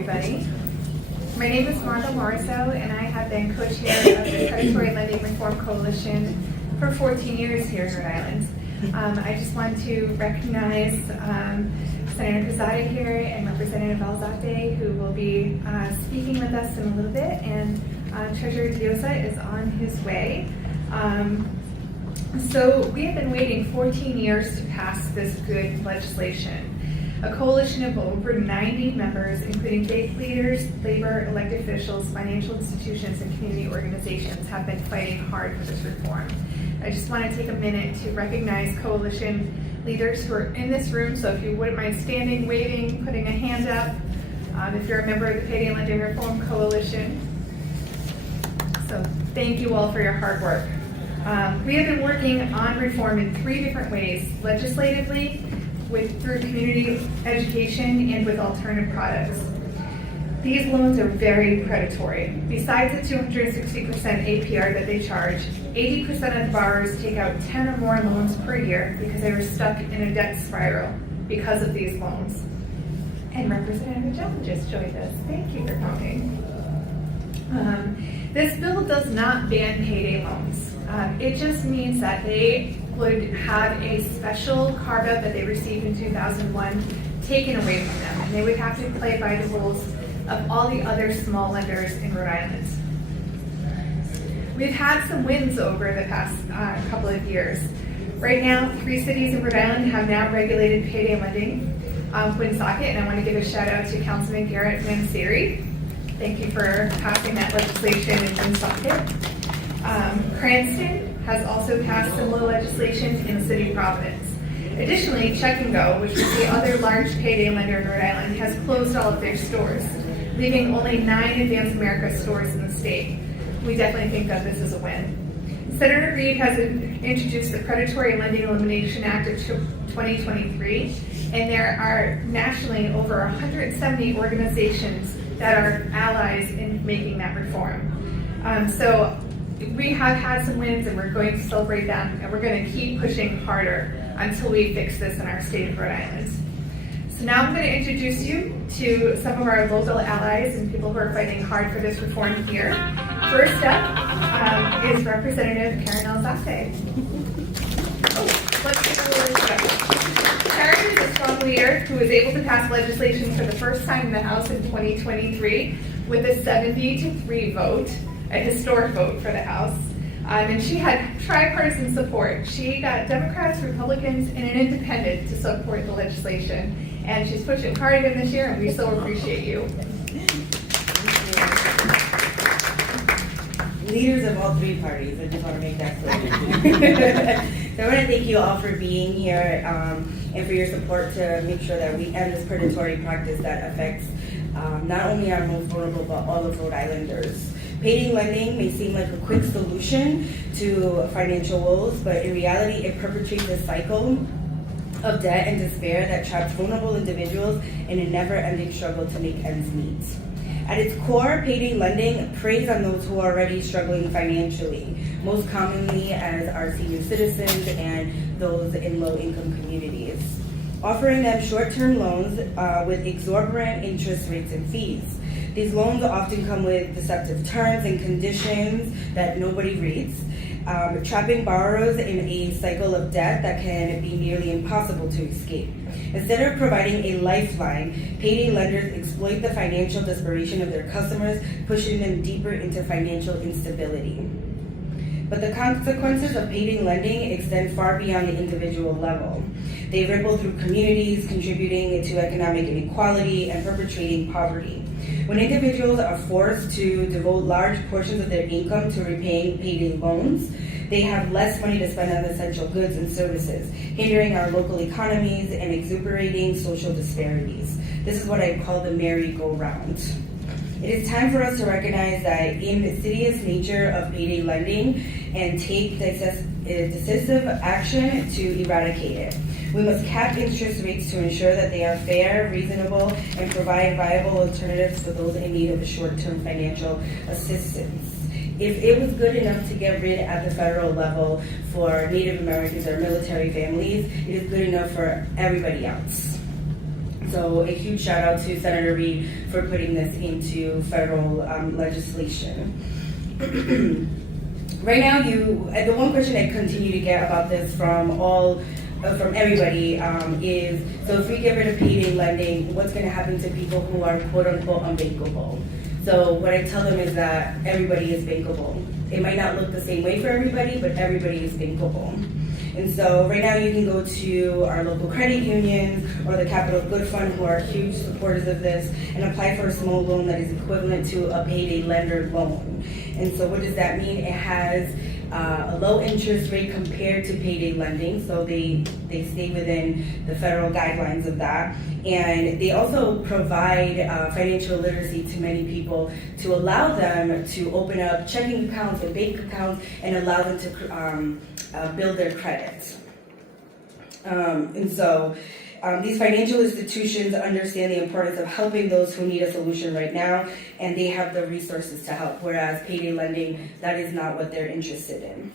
everybody. My name is Martha Morriso, and I have been co-chair of the Predatory Lending Reform Coalition for 14 years here in Rhode Island. I just want to recognize Senator Cruzado here and Representative Alzate, who will be speaking with us in a little bit, and Treasurer Diosa is on his way. So we have been waiting 14 years to pass this good legislation. A coalition of over 90 members, including faith leaders, labor, elected officials, financial institutions, and community organizations, have been fighting hard for this reform. I just want to take a minute to recognize coalition leaders who are in this room. So if you wouldn't mind standing, waving, putting a hand up, if you're a member of the Payday and Lending Reform Coalition. So thank you all for your hard work. We have been working on reform in 3 different ways: legislatively, through community education, and with alternative products. These loans are very predatory. Besides the 260% APR that they charge, 80% of borrowers take out 10 or more loans per year because they were stuck in a debt spiral because of these loans. And Representative Jones just joined us. Thank you for coming. This bill does not ban payday loans. It just means that they would have a special carve-out that they received in 2001 taken away from them, and they would have to play by the rules of all the other small lenders in Rhode Island. We've had some wins over the past couple of years. Right now, 3 cities in Rhode Island have now regulated payday lending. Woonsocket, and I want to give a shout out to Councilman Garrett Manseri. Thank you for passing that legislation in Woonsocket. Cranston has also passed similar legislation in the city of Providence. Additionally, Check and Go, which is the other large payday lender in Rhode Island, has closed all of their stores, leaving only 9 Advance America stores in the state. We definitely think that this is a win. Senator Rhode has introduced the Predatory Lending Elimination Act of 2023, and there are nationally over 170 organizations that are allies in making that reform. So we have had some wins, and we're going to celebrate them, and we're going to keep pushing harder until we fix this in our state of Rhode Island. So now I'm going to introduce you to some of our local allies and people who are fighting hard for this reform here. First up is Representative Karen Alzate. Let's give her a little show. Karen is a strong leader who was able to pass legislation for the first time in the House in 2023 with a 70-3 vote. A historic vote for the House. And she had tripartisan support. She got Democrats, Republicans, and an independent to support the legislation. And she's pushing hard again this year, and we so appreciate you. Leaders of all 3 parties, I just want to make that clear. So I want to thank you all for being here and for your support to make sure that we end this predatory practice that affects not only our most vulnerable, but all of Rhode Islanders. Payday lending may seem like a quick solution to financial woes, but in reality, it perpetrates a cycle of debt and despair that traps vulnerable individuals in a never-ending struggle to make ends meet. At its core, payday lending preys on those who are already struggling financially, most commonly as our senior citizens and those in low-income communities, offering them short-term loans with exorbitant interest rates and fees. These loans often come with deceptive terms and conditions that nobody reads, trapping borrowers in a cycle of debt that can be nearly impossible to escape. Instead of providing a lifeline, payday lenders exploit the financial desperation of their customers, pushing them deeper into financial instability. But the consequences of payday lending extend far beyond the individual level. They ripple through communities, contributing to economic inequality and perpetuating poverty. When individuals are forced to devote large portions of their income to repaying payday loans, they have less money to spend on essential goods and services, hindering our local economies and exacerbating social disparities. This is what I call the merry-go-round. It is time for us to recognize that in the insidious nature of payday lending and take decisive action to eradicate it. We must cap interest rates to ensure that they are fair, reasonable, and provide viable alternatives for those in need of short-term financial assistance. If it was good enough to get rid at the federal level for Native Americans or military families, it is good enough for everybody else. So a huge shout out to Senator Reid for putting this into federal legislation. Right now, the one question I continue to get about this from everybody is, so if we get rid of payday lending, what's going to happen to people who are quote unquote unbankable? So what I tell them is that everybody is bankable. It might not look the same way for everybody, but everybody is bankable. And so right now you can go to our local credit unions or the Capital Good Fund, who are huge supporters of this, and apply for a small loan that is equivalent to a payday lender loan. And so what does that mean? It has a low interest rate compared to payday lending, so they stay within the federal guidelines of that. And they also provide financial literacy to many people to allow them to open up checking accounts and bank accounts and allow them to build their credit. And so these financial institutions understand the importance of helping those who need a solution right now, and they have the resources to help, whereas payday lending, that is not what they're interested in.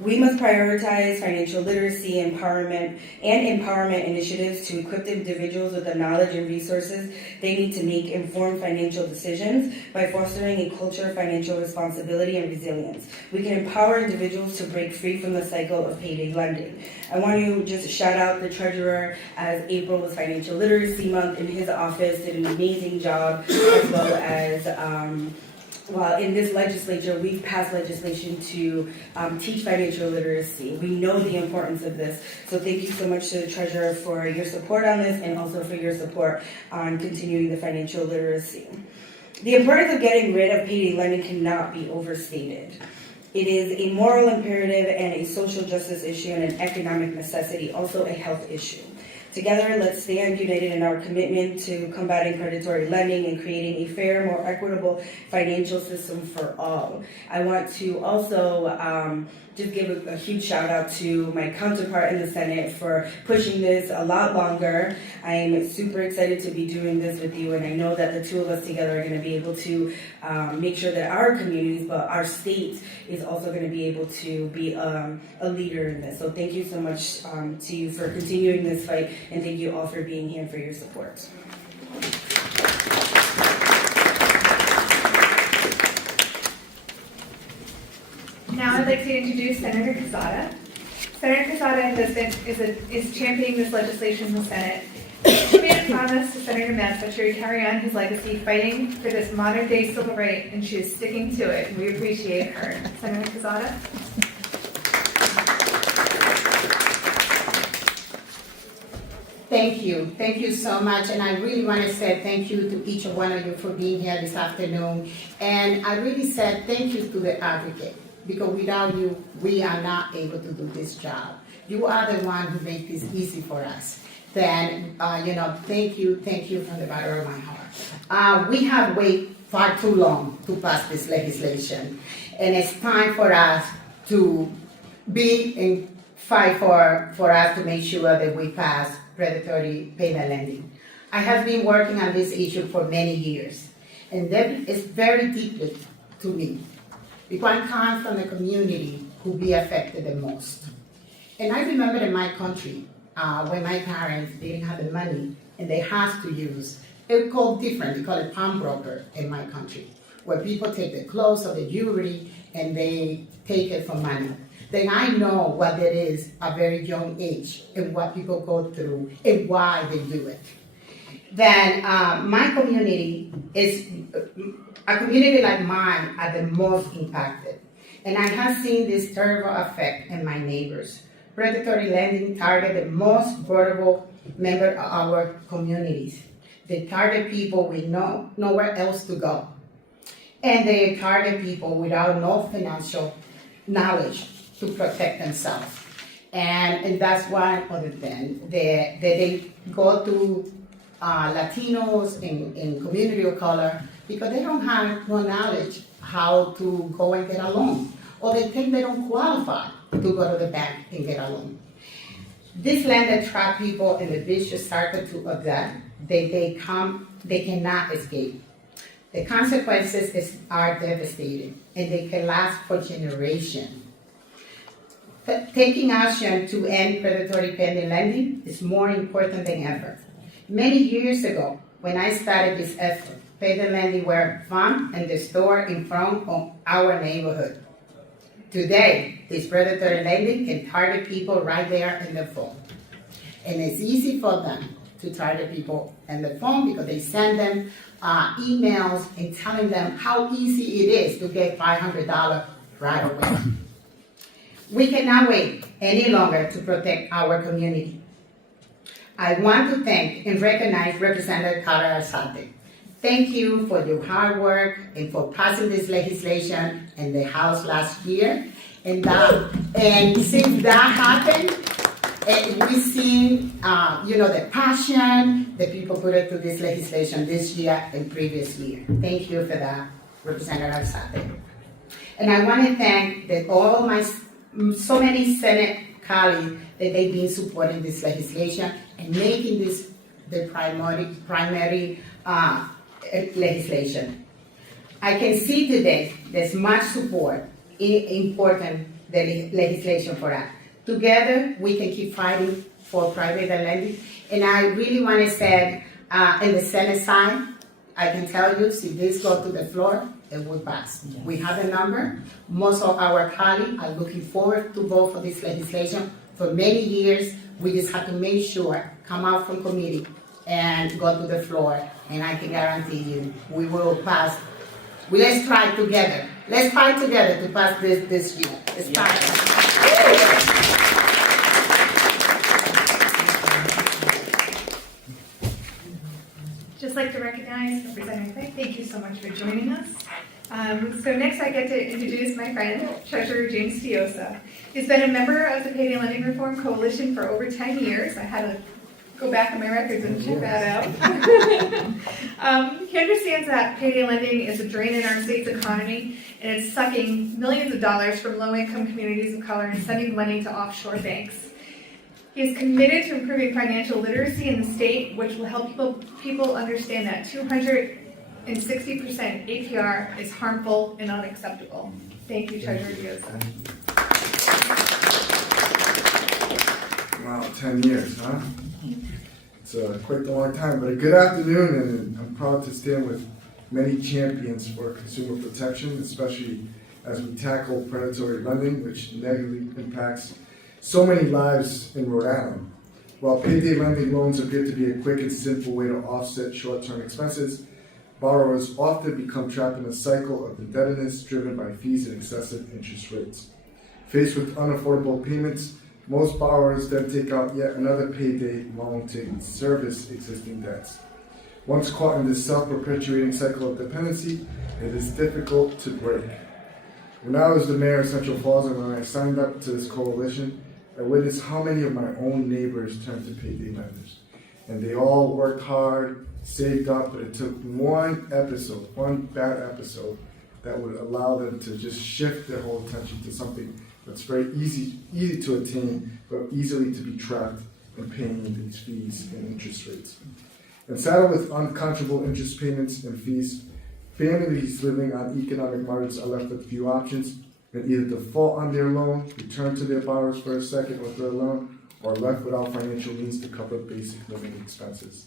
We must prioritize financial literacy, empowerment initiatives to equip individuals with the knowledge and resources they need to make informed financial decisions by fostering a culture of financial responsibility and resilience. We can empower individuals to break free from the cycle of payday lending. I want to just shout out the treasurer, as April was Financial Literacy Month in his office, did an amazing job, as well as in this legislature, we've passed legislation to teach financial literacy. We know the importance of this. So thank you so much to the Treasurer for your support on this, and also for your support on continuing the financial literacy. The importance of getting rid of payday lending cannot be overstated. It is a moral imperative and a social justice issue and an economic necessity, also a health issue. Together, let's stand united in our commitment to combating predatory lending and creating a fair, more equitable financial system for all. I want to also just give a huge shout out to my counterpart in the Senate for pushing this a lot longer. I am super excited to be doing this with you, and I know that the two of us together are going to be able to make sure that our communities, but our state, is also going to be able to be a leader in this. So thank you so much to you for continuing this fight, and thank you all for being here and for your support. Now I'd like to introduce Senator Quesada. Senator Quesada is championing this legislation in the Senate. She made a promise to Senator Metz that she would carry on his legacy fighting for this modern-day civil right, and she is sticking to it, and we appreciate her. Senator Quesada. Thank you. Thank you so much. And I really want to say thank you to each one of you for being here this afternoon. And I really said thank you to the advocate, because without you, we are not able to do this job. You are the one who make this easy for us. Then, thank you from the bottom of my heart. We have waited far too long to pass this legislation. And it's time for us to be in fight for us to make sure that we pass predatory payday lending. I have been working on this issue for many years, and that is very deeply to me, because I come from the community who be affected the most. And I remember in my country, when my parents didn't have the money and they had to use, it's called different, we call it pawnbroker in my country, where people take the clothes or the jewelry and they take it for money. Then I know what that is at a very young age and what people go through and why they do it. Then my community is, a community like mine are the most impacted. And I have seen this terrible effect in my neighbors. Predatory lending target the most vulnerable member of our communities. They target people with nowhere else to go. And they target people without no financial knowledge to protect themselves. And that's one other thing. They go to Latinos in community of color because they don't have no knowledge how to go and get a loan. Or they think they don't qualify to go to the bank and get a loan. This lender trap people in the vicious circle of that. They cannot escape. The consequences are devastating, and they can last for generations. Taking action to end predatory payday lending is more important than ever. Many years ago, when I started this effort, Payday lending were found in the store in front of our neighborhood. Today, this predatory lending can target people right there in the phone. And it's easy for them to target people in the phone because they send them emails and telling them how easy it is to get $500 right away. We cannot wait any longer to protect our community. I want to thank and recognize Representative Carter Alzate. Thank you for your hard work and for passing this legislation in the House last year. And since that happened, and we've seen, the passion that people put into this legislation this year and previous year. Thank you for that, Representative Alzate. And I want to thank all my so many Senate colleagues that they've been supporting this legislation and making this the primary legislation. I can see today there's much support in important legislation for that. Together, we can keep fighting for private lending. And I really want to say, in the Senate side, I can tell you, if this go to the floor, it would pass. Yes. We have a number. Most of our colleagues are looking forward to vote for this legislation. For many years, we just have to make sure, come out from committee and go to the floor. And I can guarantee you, we will pass. Let's try together. Let's fight together to pass this year. Let's fight. Just like to recognize Representative Clay. Thank you so much for joining us. So next I get to introduce my friend, Treasurer James Fiosa. He's been a member of the Payday Lending Reform Coalition for over 10 years. I had to go back in my records and check that out. He understands that payday lending is a drain in our state's economy, and it's sucking millions of dollars from low-income communities of color and sending money to offshore banks. He is committed to improving financial literacy in the state, which will help people understand that 260% APR is harmful and unacceptable. Thank you, Treasurer Fiosa. Wow, 10 years, huh? It's quite a long time, but a good afternoon, and I'm proud to stand with many champions for consumer protection, especially as we tackle predatory lending, which negatively impacts so many lives in Rhode Island. While payday lending loans appear to be a quick and simple way to offset short-term expenses, borrowers often become trapped in a cycle of indebtedness driven by fees and excessive interest rates. Faced with unaffordable payments, most borrowers then take out yet another payday loan to service existing debts. Once caught in this self-perpetuating cycle of dependency, it is difficult to break. When I was the mayor of Central Falls and when I signed up to this coalition, I witnessed how many of my own neighbors turned to payday lenders. And they all worked hard, saved up, but it took one bad episode, that would allow them to just shift their whole attention to something that's very easy to attain, but easily to be trapped in paying these fees and interest rates. And saddled with unconscionable interest payments and fees, families living on economic margins are left with few options, and either default on their loan, return to their borrowers for a second or third loan, or left without financial means to cover basic living expenses.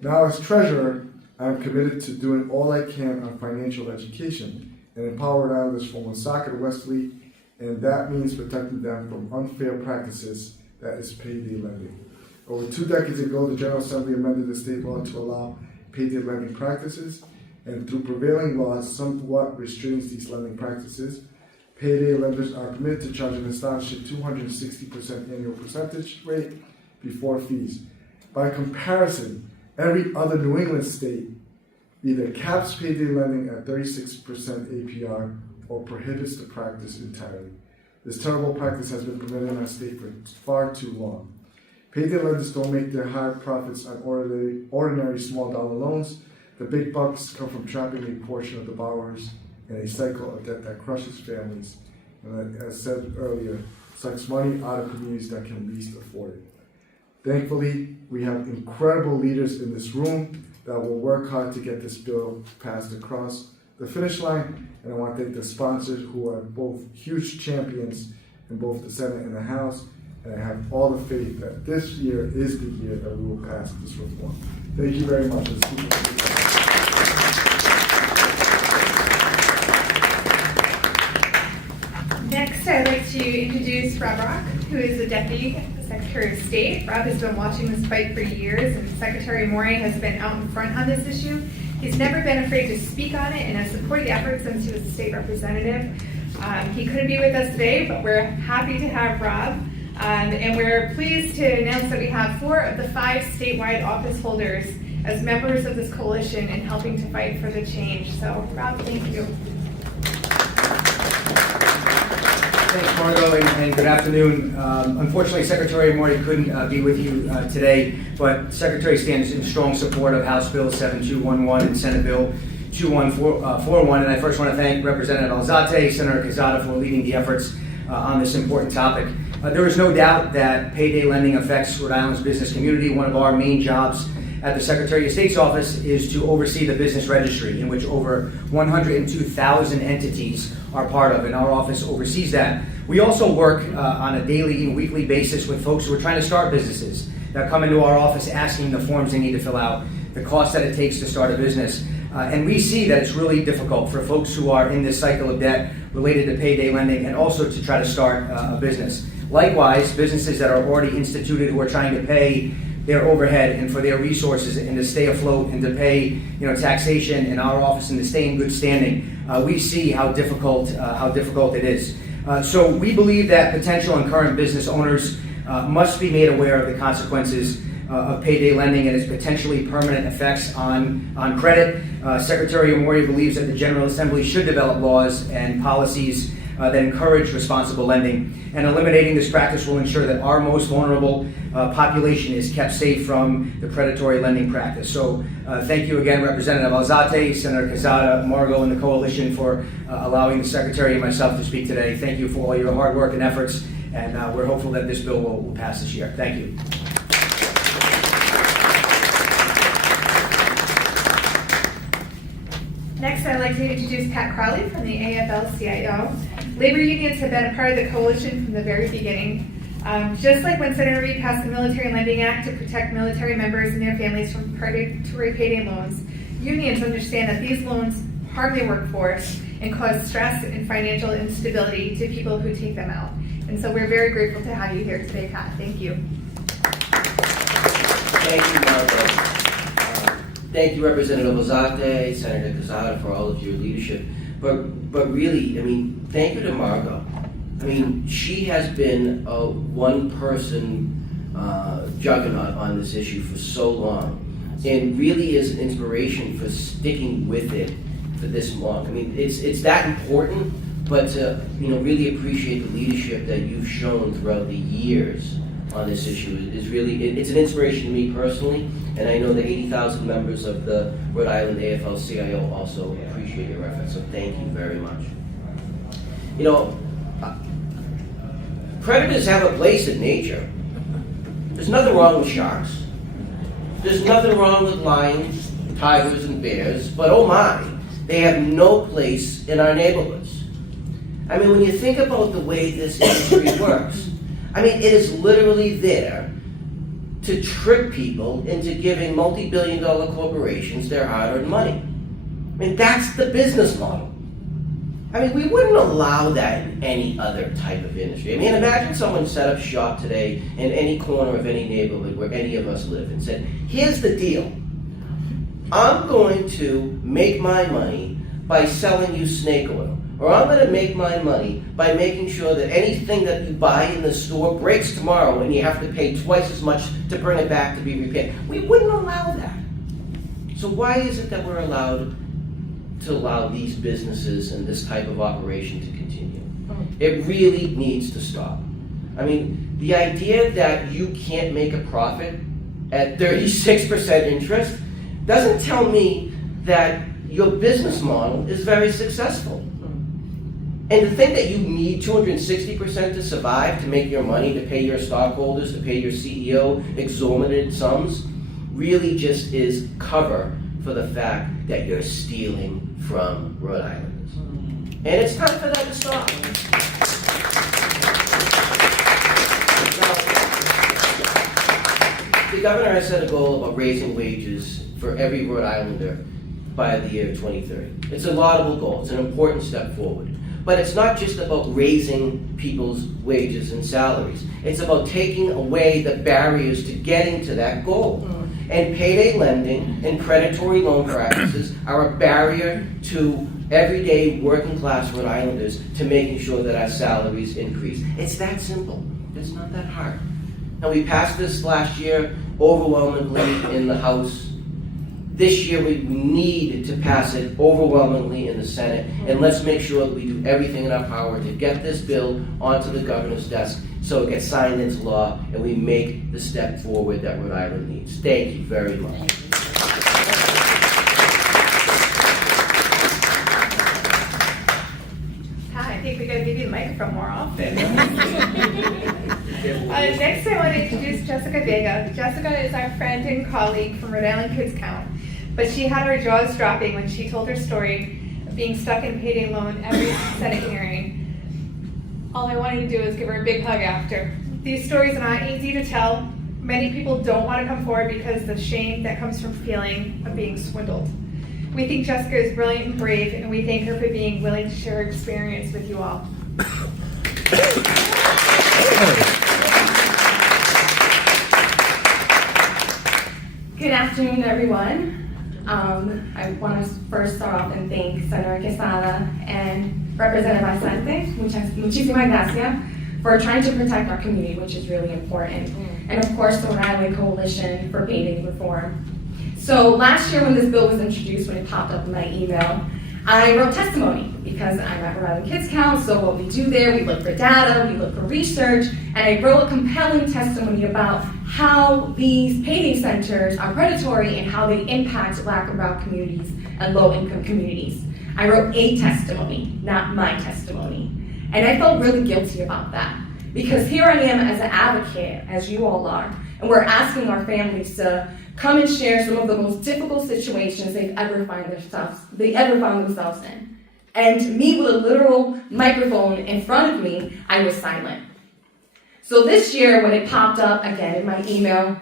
Now, as treasurer, I am committed to doing all I can on financial education and empower Islanders from Woonsocket to Westerly, and that means protecting them from unfair practices, that is payday lending. Over 2 decades ago, the General Assembly amended the state law to allow payday lending practices, and through prevailing laws somewhat restrains these lending practices. Payday lenders are permitted to charge an astonishing 260% annual percentage rate before fees. By comparison, every other New England state either caps payday lending at 36% APR or prohibits the practice entirely. This terrible practice has been permitted in our state for far too long. Payday lenders don't make their high profits on ordinary small dollar loans. The big bucks come from trapping a portion of the borrowers in a cycle of debt that crushes families, and as said earlier, sucks money out of communities that can least afford it. Thankfully, we have incredible leaders in this room that will work hard to get this bill passed across the finish line, and I want to thank the sponsors who are both huge champions in both the Senate and the House, and I have all the faith that this year is the year that we will pass this reform. Thank you very much. Next, I'd like to introduce Rob Rock, who is the Deputy Secretary of State. Rob has been watching this fight for years, and Secretary Mori has been out in front on this issue. He's never been afraid to speak on it and has supported the effort since he was a state representative. He couldn't be with us today, but we're happy to have Rob. And we're pleased to announce that we have 4 of the 5 statewide office holders as members of this coalition in helping to fight for the change. So, Rob, thank you. Thanks, Margot, and good afternoon. Unfortunately, Secretary Mori couldn't be with you today, but Secretary stands in strong support of House Bill 7211 and Senate Bill 2141, and I first want to thank Representative Alzate, Senator Quezada for leading the efforts on this important topic. There is no doubt that payday lending affects Rhode Island's business community. One of our main jobs at the Secretary of State's office is to oversee the business registry, in which over 102,000 entities are part of, and our office oversees that. We also work on a daily and weekly basis with folks who are trying to start businesses that come into our office asking the forms they need to fill out, the cost that it takes to start a business. And we see that it's really difficult for folks who are in this cycle of debt related to payday lending and also to try to start a business. Likewise, businesses that are already instituted who are trying to pay their overhead and for their resources and to stay afloat and to pay taxation in our office and to stay in good standing, we see how difficult it is. So we believe that potential and current business owners must be made aware of the consequences of payday lending and its potentially permanent effects on credit. Secretary Mori believes that the General Assembly should develop laws and policies that encourage responsible lending, and eliminating this practice will ensure that our most vulnerable population is kept safe from the predatory lending practice. So thank you again, Representative Alzate, Senator Quezada, Margot, and the coalition for allowing the Secretary and myself to speak today. Thank you for all your hard work and efforts, and we're hopeful that this bill will pass this year. Thank you. Next, I'd like to introduce Pat Crowley from the AFL-CIO. Labor unions have been a part of the coalition from the very beginning. Just like when Senator Reid passed the Military Lending Act to protect military members and their families from predatory payday loans, unions understand that these loans harm the workforce and cause stress and financial instability to people who take them out. And so we're very grateful to have you here today, Pat. Thank you. Thank you, Margot. Thank you, Representative Alzate, Senator Quezada, for all of your leadership. But really, I mean, thank you to Margot. I mean, she has been a one-person juggernaut on this issue for so long, and really is an inspiration for sticking with it for this long. I mean, it's that important, but to really appreciate the leadership that you've shown throughout the years on this issue is really, it's an inspiration to me personally, and I know the 80,000 members of the Rhode Island AFL-CIO also appreciate your efforts, so thank you very much. Predators have a place in nature. There's nothing wrong with sharks. There's nothing wrong with lions, tigers, and bears, but oh my, they have no place in our neighborhoods. I mean, when you think about the way this industry works, I mean, it is literally there to trick people into giving multi-billion-dollar corporations their hard-earned money. I mean, that's the business model. I mean, we wouldn't allow that in any other type of industry. I mean, imagine someone set up shop today in any corner of any neighborhood where any of us live and said, here's the deal. I'm going to make my money by selling you snake oil. Or I'm going to make my money by making sure that anything that you buy in the store breaks tomorrow and you have to pay twice as much to bring it back to be repaired. We wouldn't allow that. So why is it that we're allowed to allow these businesses and this type of operation to continue? It really needs to stop. I mean, the idea that you can't make a profit at 36% interest doesn't tell me that your business model is very successful. And to think that you need 260% to survive, to make your money, to pay your stockholders, to pay your CEO exorbitant sums, really just is cover for the fact that you're stealing from Rhode Islanders. And it's time for that to stop. The governor has set a goal of raising wages for every Rhode Islander by the year 2030. It's a laudable goal. It's an important step forward. But it's not just about raising people's wages and salaries. It's about taking away the barriers to getting to that goal. And payday lending and predatory loan practices are a barrier to everyday working class Rhode Islanders to making sure that our salaries increase. It's that simple. It's not that hard. Now, we passed this last year overwhelmingly in the House. This year, we need to pass it overwhelmingly in the Senate, and let's make sure that we do everything in our power to get this bill onto the governor's desk so it gets signed into law, and we make the step forward that Rhode Island needs. Thank you very much. Pat, I think we gotta give you the microphone more often. Next, I want to introduce Jessica Vega. Jessica is our friend and colleague from Rhode Island Kids Count, but she had her jaws dropping when she told her story of being stuck in a payday loan every Senate hearing. All I wanted to do was give her a big hug after. These stories are not easy to tell. Many people don't want to come forward because of the shame that comes from feeling of being swindled. We think Jessica is brilliant and brave, and we thank her for being willing to share her experience with you all. Good afternoon, everyone. I want to first start off and thank Senator Quesada and Representative Vicente, muchísimas gracias, for trying to protect our community, which is really important. And of course, the Rhode Island Coalition for Payday Reform. So last year when this bill was introduced, when it popped up in my email, I wrote testimony because I'm at Rhode Island Kids Count, so what we do there, we look for data, we look for research, and I wrote a compelling testimony about how these payday centers are predatory and how they impact Black and brown communities and low-income communities. I wrote a testimony, not my testimony. And I felt really guilty about that because here I am as an advocate, as you all are, and we're asking our families to come and share some of the most difficult situations they've ever found themselves in. And me with a literal microphone in front of me, I was silent. So this year, when it popped up again in my email,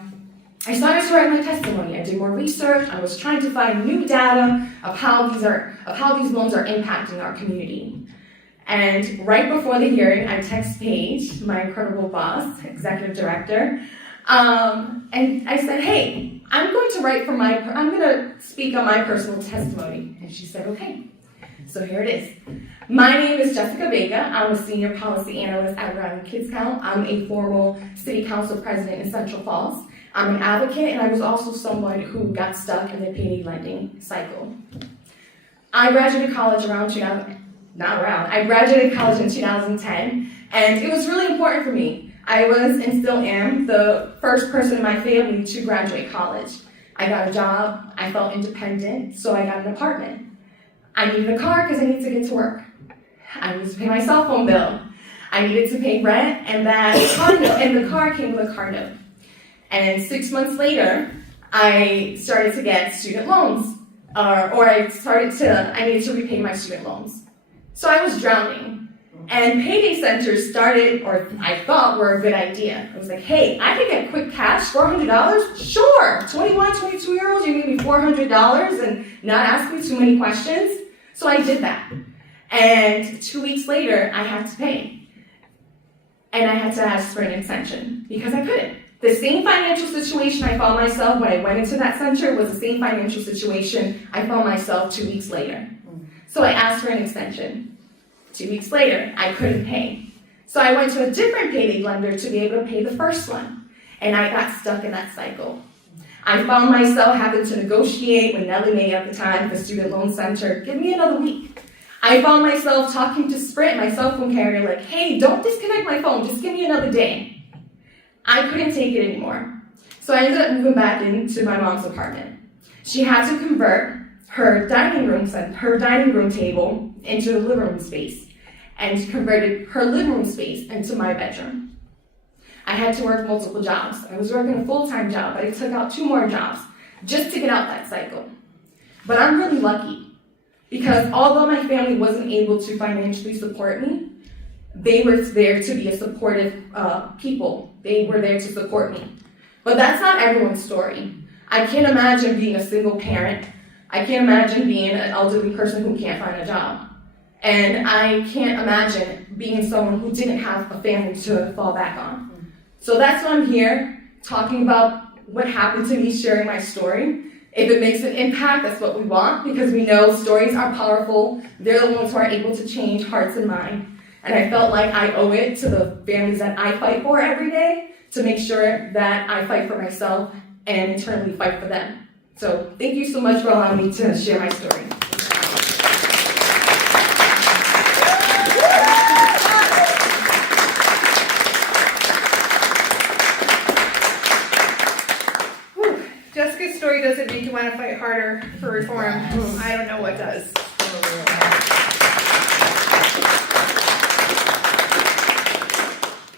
I started to write my testimony. I did more research. I was trying to find new data of how these loans are impacting our community. And right before the hearing, I text Paige, my incredible boss, executive director, and I said, hey, I'm going to speak on my personal testimony. And she said, okay. So here it is. My name is Jessica Vega. I'm a senior policy analyst at Rhode Island Kids Count. I'm a former city council president in Central Falls. I'm an advocate, and I was also someone who got stuck in the payday lending cycle. I graduated college I graduated college in 2010, and it was really important for me. I was, and still am, the first person in my family to graduate college. I got a job, I felt independent, so I got an apartment. I needed a car because I needed to get to work. I needed to pay my cell phone bill. I needed to pay rent, and the car came with a car note. And 6 months later, I started to get student loans, I needed to repay my student loans. So I was drowning. And payday centers started, or I thought were a good idea. I was like, hey, I can get quick cash, $400? Sure, 21, 22-year-olds, you're gonna give me $400 and not ask me too many questions? So I did that. And 2 weeks later, I had to pay. And I had to ask for an extension because I couldn't. The same financial situation I found myself when I went into that center was the same financial situation I found myself 2 weeks later. So I asked for an extension. 2 weeks later, I couldn't pay. So I went to a different payday lender to be able to pay the first one. And I got stuck in that cycle. I found myself having to negotiate with Nellie Mae at the time, the student loan center, give me another week. I found myself talking to Sprint, my cell phone carrier, like, hey, don't disconnect my phone, just give me another day. I couldn't take it anymore. So I ended up moving back into my mom's apartment. She had to convert her dining room table into the living room space and converted her living room space into my bedroom. I had to work multiple jobs. I was working a full-time job, but I took out 2 more jobs just to get out that cycle. But I'm really lucky because although my family wasn't able to financially support me, they were there to be a supportive people. They were there to support me. But that's not everyone's story. I can't imagine being a single parent. I can't imagine being an elderly person who can't find a job. And I can't imagine being someone who didn't have a family to fall back on. So that's why I'm here, talking about what happened to me, sharing my story. If it makes an impact, that's what we want, because we know stories are powerful. They're the ones who are able to change hearts and minds. And I felt like I owe it to the families that I fight for every day to make sure that I fight for myself and internally fight for them. So thank you so much for allowing me to share my story. Jessica's story doesn't make you want to fight harder for reform. I don't know what does.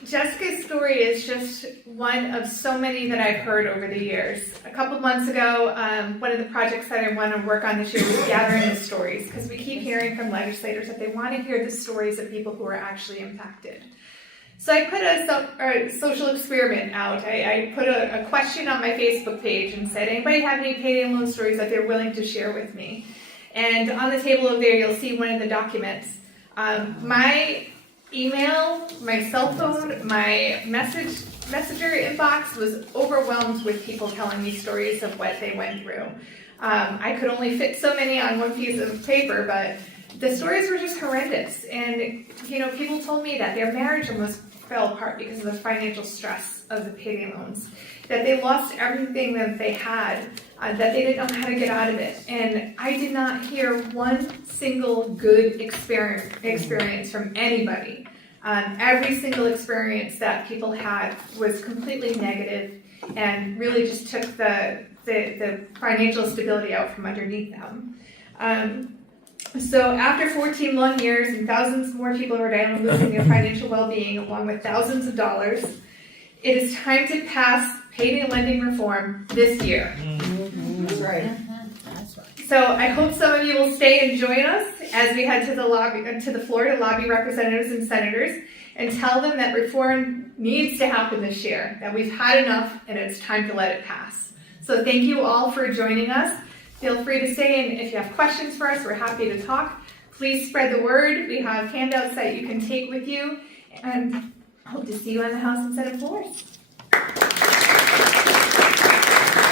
Jessica's story is just one of so many that I've heard over the years. A couple months ago, one of the projects that I want to work on this year was gathering the stories, because we keep hearing from legislators that they want to hear the stories of people who are actually impacted. So I put a social experiment out. I put a question on my Facebook page and said, anybody have any payday loan stories that they're willing to share with me? And on the table over there, you'll see one of the documents. My email, my cell phone, my messenger inbox was overwhelmed with people telling me stories of what they went through. I could only fit so many on one piece of paper, but the stories were just horrendous. And, people told me that their marriage almost fell apart because of the financial stress of the payday loans, that they lost everything that they had, that they didn't know how to get out of it. And I did not hear one single good experience from anybody. Every single experience that people had was completely negative and really just took the financial stability out from underneath them. So after 14 long years and thousands more people in Rhode Island losing their financial well-being along with thousands of dollars, it is time to pass payday lending reform this year. That's right. So I hope some of you will stay and join us as we head to the floor to lobby representatives and senators and tell them that reform needs to happen this year, that we've had enough and it's time to let it pass. So thank you all for joining us. Feel free to stay, and if you have questions for us, we're happy to talk. Please spread the word. We have handouts that you can take with you, and hope to see you on the House and Senate floors.